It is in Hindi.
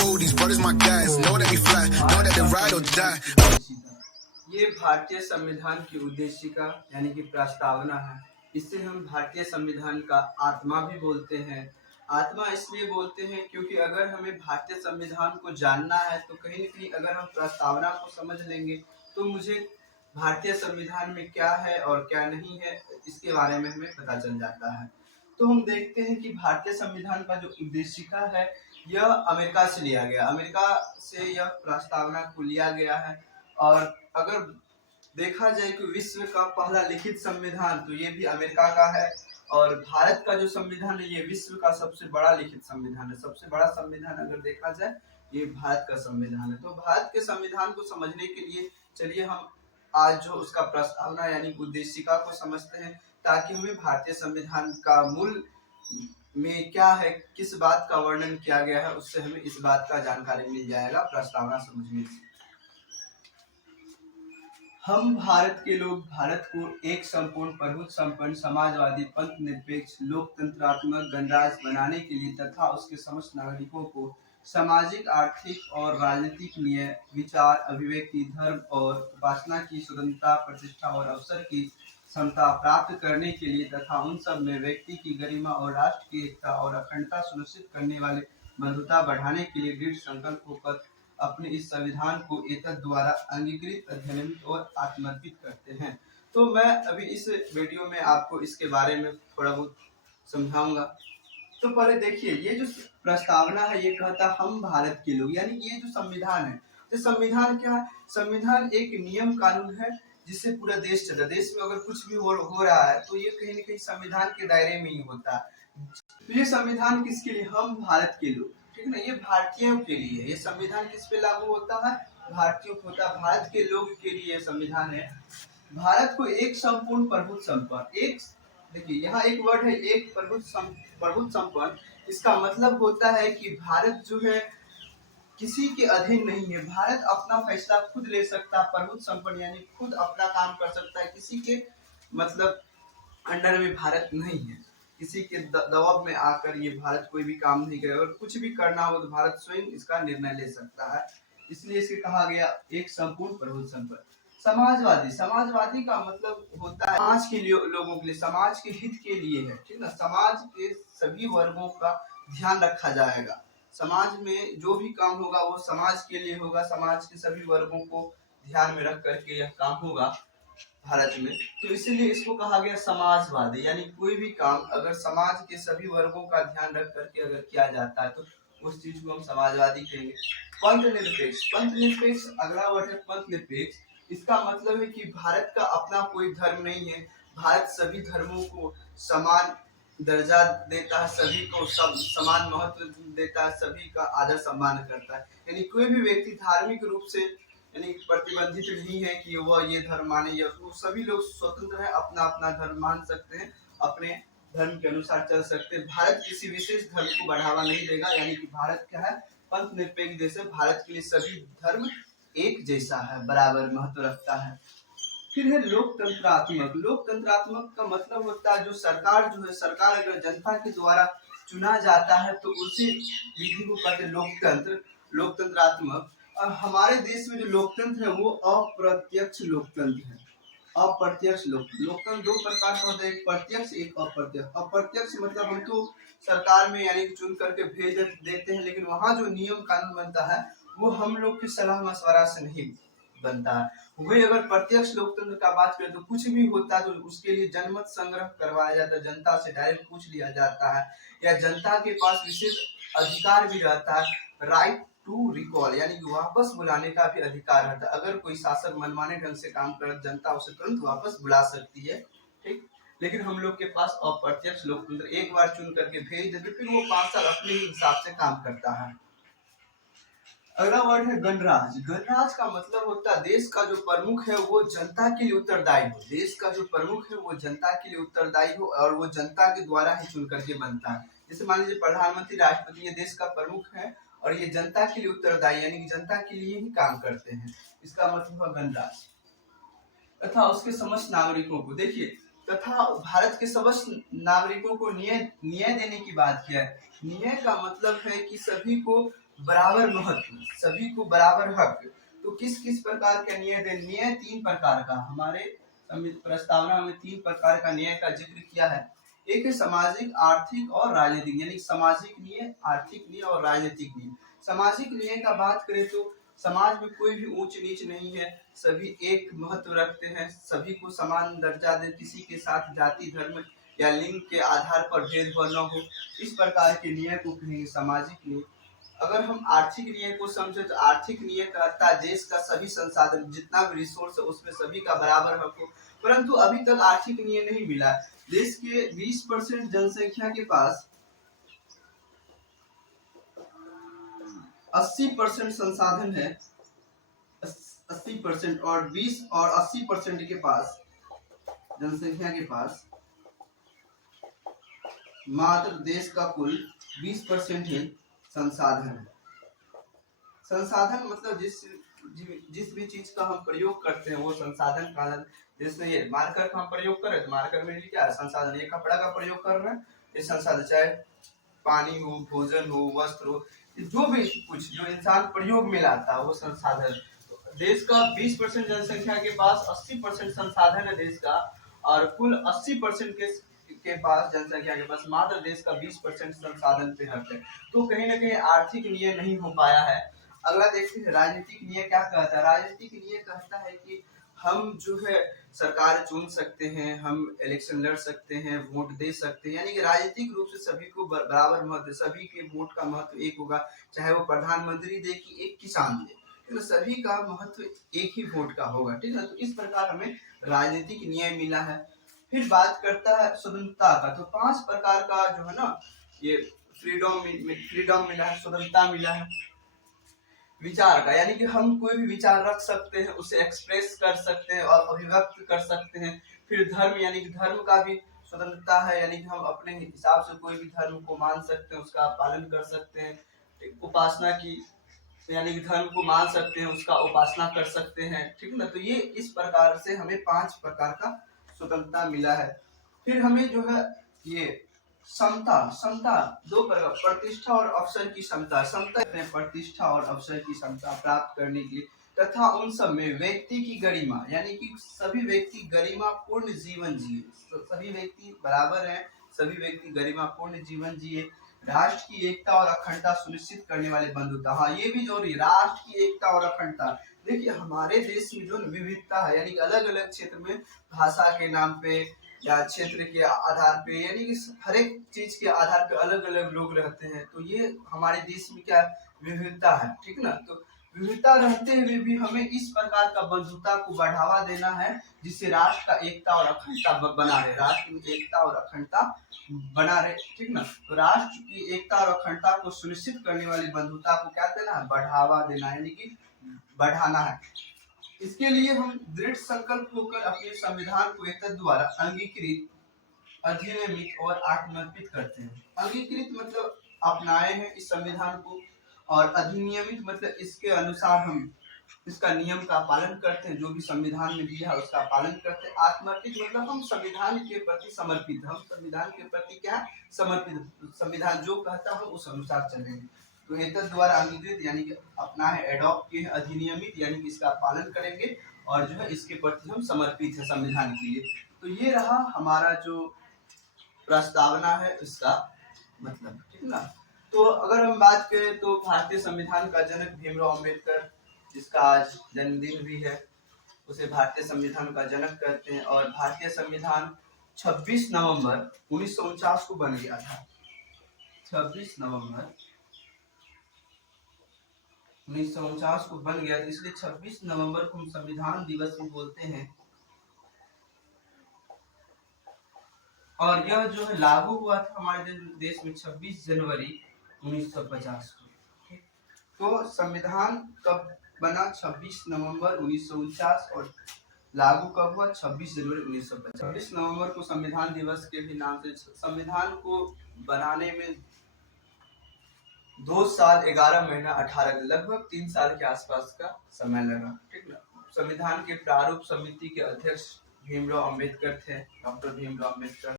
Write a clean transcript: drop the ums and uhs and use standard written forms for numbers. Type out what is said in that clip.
fool, these brothers my guys. Know that we fly, know that they ride or die. ये भारतीय संविधान की उद्देशिका यानी कि प्रस्तावना है। इसे हम भारतीय संविधान का आत्मा भी बोलते हैं। आत्मा इसलिए बोलते हैं क्योंकि अगर हमें भारतीय संविधान को जानना है तो कहीं न कहीं अगर हम प्रस्तावना को समझ लेंगे तो मुझे भारतीय संविधान में क्या है और क्या नहीं है इसके बारे में हमें पता चल जाता है। तो हम देखते हैं कि भारतीय संविधान का जो उद्देशिका है यह अमेरिका से लिया गया। अमेरिका से यह प्रस्तावना को लिया गया है और अगर देखा जाए कि विश्व का पहला लिखित संविधान तो ये भी अमेरिका का है और भारत का जो संविधान है ये विश्व का सबसे बड़ा लिखित संविधान है। सबसे बड़ा संविधान अगर देखा जाए ये भारत का संविधान है। तो भारत के संविधान को समझने के लिए चलिए हम आज जो उसका प्रस्तावना यानी उद्देशिका को समझते हैं ताकि हमें भारतीय संविधान का मूल में क्या है, किस बात का वर्णन किया गया है, उससे हमें इस बात का जानकारी मिल जाएगा प्रस्तावना समझने से। हम भारत के लोग भारत को एक संपूर्ण प्रभुत्व संपन्न समाजवादी पंथ निरपेक्ष लोकतंत्रात्मक गणराज्य बनाने के लिए तथा उसके समस्त नागरिकों को सामाजिक आर्थिक और राजनीतिक न्याय विचार अभिव्यक्ति धर्म और उपासना की स्वतंत्रता प्रतिष्ठा और अवसर की समता प्राप्त करने के लिए तथा उन सब में व्यक्ति की गरिमा और राष्ट्र की एकता और अखंडता सुनिश्चित करने वाले बंधुता बढ़ाने के लिए दृढ़ संकल्प होकर अपने इस संविधान को एतद द्वारा अंगीकृत अध्ययनित और आत्मर्पित करते हैं। तो मैं अभी इस वीडियो में आपको इसके बारे में थोड़ा बहुत समझाऊंगा। तो पहले देखिए ये जो प्रस्तावना है ये कहता हम भारत के लोग यानी ये जो संविधान है तो संविधान क्या है? संविधान एक नियम कानून है जिससे पूरा देश चलता है। देश में अगर कुछ भी हो रहा है तो ये कहीं न कहीं संविधान के दायरे में ही होता है। तो ये संविधान किसके लिए? हम भारत के लोग, ठीक है ना, ये भारतीयों के लिए। ये संविधान किस पे लागू होता है? भारतीयों को होता है। भारत के लोग के लिए ये संविधान है। भारत को एक संपूर्ण प्रभुत्व संपन्न, एक देखिए यहाँ एक वर्ड है एक प्रभुत्व संपन्न। इसका मतलब होता है कि भारत जो है किसी के अधीन नहीं है। भारत अपना फैसला खुद ले सकता है। प्रभुत्व संपन्न यानी खुद अपना काम कर सकता है। किसी के मतलब अंडर में भारत नहीं है। किसी के दबाव में आकर ये भारत कोई भी काम नहीं करेगा। और कुछ भी करना हो तो भारत स्वयं इसका निर्णय ले सकता है। इसलिए इसे कहा गया एक संपूर्ण प्रभुत्व संपन्न। समाजवादी, समाजवादी का मतलब होता है समाज के लिए, लोगों के लिए, समाज के हित के लिए है, ठीक ना। समाज के सभी वर्गों का ध्यान रखा जाएगा। समाज में जो भी काम होगा वो समाज के लिए होगा। समाज के सभी वर्गों को ध्यान में रख करके यह काम होगा भारत में। तो इसीलिए इसको कहा गया समाजवादी। यानी कोई भी काम अगर समाज के सभी वर्गों का ध्यान रख करके अगर किया जाता है तो उस चीज को हम समाजवादी कहेंगे। पंथ निरपेक्ष, पंथ निरपेक्ष अगला वर्ड है पंथ निरपेक्ष। इसका मतलब है कि भारत का अपना कोई धर्म नहीं है। भारत सभी धर्मों को समान दर्जा देता है, सभी को सब समान महत्व देता है, सभी का आदर सम्मान करता है। यानी कोई भी व्यक्ति धार्मिक रूप से यानी प्रतिबंधित नहीं है कि वह ये धर्म माने या वो सभी लोग स्वतंत्र है, अपना अपना धर्म मान सकते हैं, अपने धर्म के अनुसार चल सकते हैं। भारत किसी विशेष धर्म को बढ़ावा नहीं देगा। यानी कि भारत क्या है? पंथ निरपेक्ष देश है। भारत के लिए सभी धर्म एक जैसा है, बराबर महत्व रखता है। फिर है लोकतंत्रात्मक। लोकतंत्रात्मक का मतलब होता है जो सरकार जो है, सरकार अगर जनता के द्वारा चुना जाता है तो उसी विधि को कहते हैं लोकतंत्र, लोकतंत्रात्मक। और हमारे देश में जो लोकतंत्र है वो अप्रत्यक्ष लोकतंत्र है। अप्रत्यक्ष लोकतंत्र दो प्रकार का होता है, एक प्रत्यक्ष एक अप्रत्यक्ष। अप्रत्यक्ष मतलब हम तो सरकार में यानी चुन करके भेज देते हैं, लेकिन वहाँ जो नियम कानून बनता है वो हम लोग की सलाह मशवरा से नहीं बनता है। वही अगर प्रत्यक्ष लोकतंत्र का बात करें तो कुछ भी होता है तो उसके लिए जनमत संग्रह करवाया जाता है, जनता से डायरेक्ट पूछ लिया जाता है, या जनता के पास विशेष अधिकार भी रहता है, राइट टू रिकॉल यानी कि वापस बुलाने का भी अधिकार रहता है। अगर कोई शासक मनमाने ढंग से काम करे जनता उसे तुरंत वापस बुला सकती है, ठीक। लेकिन हम लोग के पास अप्रत्यक्ष लोकतंत्र, एक बार चुन करके भेज देते फिर वो 5 साल अपने ही हिसाब से काम करता है। अगला वर्ड है गणराज। गणराज का मतलब होता है देश का जो प्रमुख है वो जनता के लिए उत्तरदायी हो। देश का जो प्रमुख है वो जनता के लिए उत्तरदायी हो और वो जनता के द्वारा ही चुन करके बनता है। जैसे मान लीजिए प्रधानमंत्री राष्ट्रपति ये देश का प्रमुख है और ये जनता के लिए उत्तरदायी यानी कि जनता के लिए ही काम करते हैं। इसका मतलब है गणराज। तथा उसके समस्त नागरिकों को, देखिए तथा भारत के समस्त नागरिकों को न्याय देने की बात किया है। न्याय का मतलब है कि सभी को बराबर महत्व, सभी को बराबर हक। तो किस किस प्रकार का न्याय दे? न्याय तीन प्रकार का, हमारे प्रस्तावना में तीन प्रकार का न्याय का जिक्र किया है। एक है सामाजिक, आर्थिक और राजनीतिक, यानी सामाजिक न्याय, आर्थिक न्याय और राजनीतिक न्याय। सामाजिक न्याय का बात करें तो समाज में कोई भी ऊंच नीच नहीं है, सभी एक महत्व रखते हैं, सभी को समान दर्जा दे, किसी के साथ जाति धर्म या लिंग के आधार पर भेदभाव न हो, इस प्रकार के न्याय को कहेंगे सामाजिक न्याय। अगर हम आर्थिक न्याय को समझे तो आर्थिक न्याय का अर्थ है देश का सभी संसाधन, जितना भी रिसोर्स है उसमें सभी का बराबर हक हो। परंतु अभी तक आर्थिक न्याय नहीं मिला। देश के 20% जनसंख्या के पास 80% संसाधन है, 80%, और 20 और 80% के पास जनसंख्या के पास मात्र देश का कुल 20% ही संसाधन है। संसाधन मतलब जिस भी चीज का हम प्रयोग करते हैं वो संसाधन का। जैसे ये मार्कर का हम प्रयोग करें तो मार्कर में क्या है? संसाधन। ये कपड़ा का प्रयोग कर रहे हैं, ये संसाधन, चाहे पानी हो, भोजन हो, वस्त्र हो, जो भी कुछ जो इंसान प्रयोग में लाता है वो संसाधन। देश का 20% जनसंख्या के पास 80% संसाधन है देश का, और कुल 80% के पास जनसंख्या के पास मात्र देश का 20% संसाधन पे हक है। तो कहीं ना कहीं आर्थिक न्याय नहीं हो पाया है। अगला देखते हैं राजनीतिक न्याय क्या कहता है। राजनीतिक न्याय कहता है कि हम जो है सरकार चुन सकते हैं, हम इलेक्शन लड़ सकते हैं, वोट दे सकते हैं, यानी कि राजनीतिक रूप से सभी को बराबर महत्व, सभी के वोट का महत्व एक होगा, चाहे वो प्रधानमंत्री दे कि एक किसान दे, तो सभी का महत्व एक ही वोट का होगा, ठीक है। तो इस प्रकार हमें राजनीतिक न्याय मिला है। फिर बात करता है स्वतंत्रता का, तो 5 प्रकार का जो है ना ये फ्रीडम मिला है, स्वतंत्रता मिला है। विचार का, यानी कि हम कोई भी विचार रख सकते हैं, उसे एक्सप्रेस कर सकते हैं और अभिव्यक्त कर सकते हैं। फिर धर्म, यानी कि धर्म का भी स्वतंत्रता है, यानी कि हम अपने हिसाब से कोई भी धर्म को मान सकते हैं, उसका पालन कर सकते हैं। उपासना की, यानी कि धर्म को मान सकते हैं, उसका उपासना कर सकते हैं, ठीक है ना। तो ये इस प्रकार से हमें 5 प्रकार का स्वतंत्रता मिला है। फिर हमें जो है ये समता, समता 2 प्रकार, प्रतिष्ठा और अवसर की समता। समता में प्रतिष्ठा और अवसर की समता प्राप्त करने के लिए तथा उन सब में व्यक्ति की गरिमा, यानी कि सभी व्यक्ति गरिमा पूर्ण जीवन जिए, सभी व्यक्ति बराबर हैं, सभी व्यक्ति गरिमा पूर्ण जीवन जिए। राष्ट्र की एकता और अखंडता सुनिश्चित करने वाले बंधुता, हाँ ये भी जरूरी, राष्ट्र की एकता और अखंडता। देखिए हमारे देश में जो विविधता है, यानी कि अलग अलग क्षेत्र में भाषा के नाम पे या क्षेत्र के आधार पे, यानी कि हर एक चीज के आधार पे अलग अलग लोग रहते हैं, तो ये हमारे देश में क्या विविधता है, ठीक ना। तो विविधता रहते हुए भी हमें इस प्रकार का बंधुता को बढ़ावा देना है, जिससे राष्ट्र का एकता और अखंडता बना रहे, राष्ट्र की एकता और अखंडता बना रहे, ठीक ना। तो राष्ट्र की एकता और अखंडता को सुनिश्चित करने वाली बंधुता को क्या देना है? बढ़ावा देना, यानी कि बढ़ाना है। इसके लिए हम दृढ़ संकल्प होकर अपने संविधान को एतद द्वारा अंगीकृत, अधिनियमित और आत्मर्पित करते हैं। अंगीकृत मतलब अपनाए हैं इस संविधान को, और अधिनियमित मतलब इसके अनुसार हम इसका नियम का पालन करते हैं, जो भी संविधान में दिया है उसका पालन करते हैं। आत्मर्पित मतलब हम संविधान के प्रति समर्पित, हम संविधान के प्रति क्या समर्पित, संविधान जो कहता है उस अनुसार चलेंगे। तो एतद द्वारा अंगीकृत यानी कि अपना है, एडॉप्ट किए, अधिनियमित यानी कि इसका पालन करेंगे, और जो है इसके प्रति हम समर्पित है संविधान के लिए। तो ये रहा हमारा जो प्रस्तावना है इसका मतलब, ठीक ना। तो अगर हम बात करें तो भारतीय संविधान का जनक भीमराव अम्बेडकर, जिसका आज जन्मदिन भी है, उसे भारतीय संविधान का जनक कहते हैं। और भारतीय संविधान 26 नवंबर 1949 को बन गया था। 26 नवंबर 1949 को बन गया था, इसलिए 26 नवंबर को हम संविधान दिवस भी बोलते हैं। और यह जो है लागू हुआ था हमारे देश में 26 जनवरी 1950 को। तो संविधान कब बना? 26 नवंबर 1949, और लागू कब हुआ? 26 जनवरी 1950। 26 नवंबर को संविधान दिवस के भी नाम से, संविधान को बनाने में 2 साल 11 महीना 18 लगभग 3 साल के आसपास का समय लगा, ठीक ना। संविधान के प्रारूप समिति के अध्यक्ष भीमराव अम्बेडकर थे, डॉक्टर भीमराव अम्बेडकर।